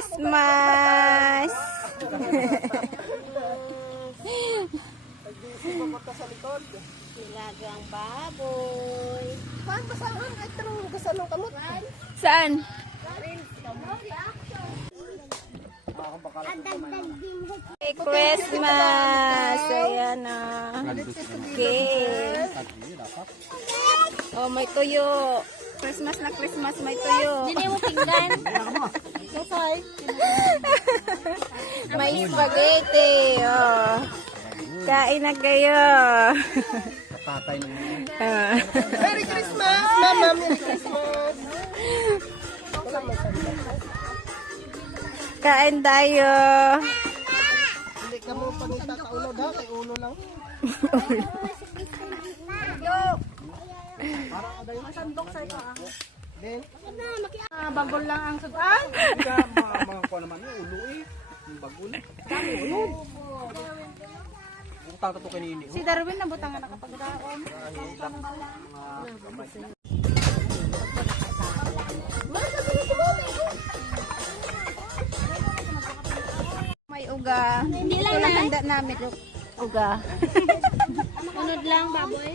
Christmas! Nilagang baboy. Paano basahan? Ay, tanong gasalong kamot. Saan? Merry Christmas! Ayan o. Okay. Oh, may tuyo. Christmas na Christmas, may tuyo. Hindi mo pinggan. May spaghetti. Oh. Kain na kayo. Patay na naman. Merry Christmas, Mama. Merry Christmas. Kain tayo. Hindi ka mo panita sa ulo daw. Kay ulo lang. Masandok sa ito ah. Then, bagol lang ang sudan. Mga ko naman yung ulo eh. Yung bagul. Dami ulo. Butang ka to kanini. Si Darwin na butangan nakapagdaon. May uga. Hindi lang handa namin. Uga. Unod lang, baboy.